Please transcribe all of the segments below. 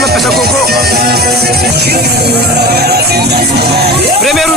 me pesa coco. Primeiro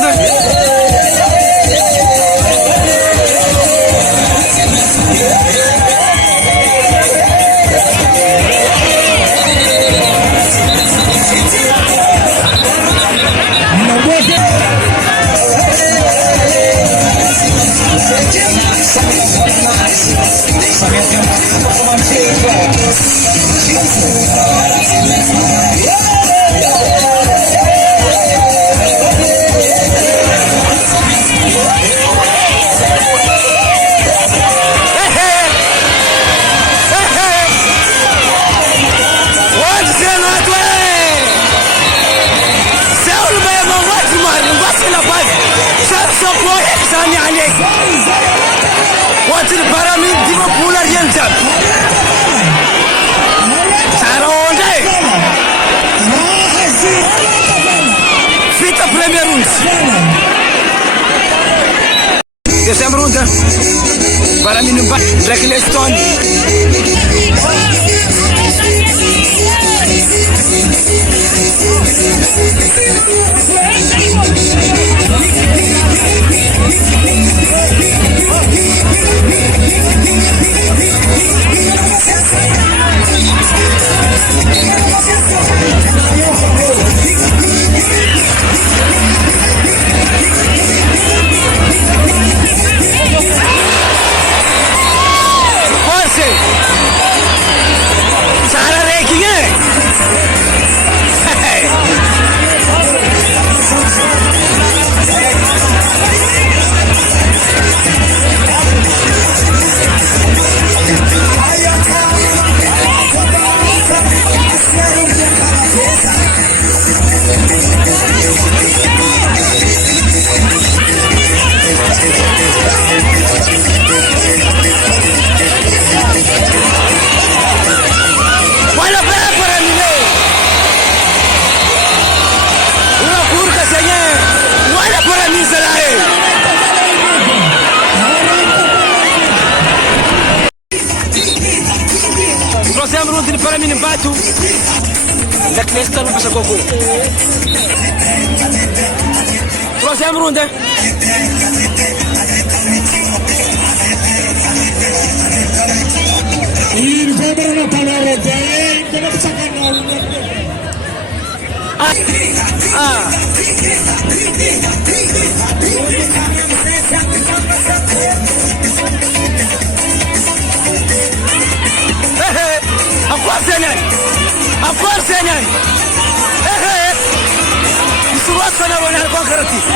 واتر برامين ديما بولار ينجم سارون جاي فيتا بريمير روند ديسمبر روند برامين نبا ريكليستون Troisième round ni para mini batu. La Clesta no pasa coco. Troisième round. Il faudra una palabra de que no sacan أفكار سنين. إيه. بسرعة سنة وانا كون كرتي.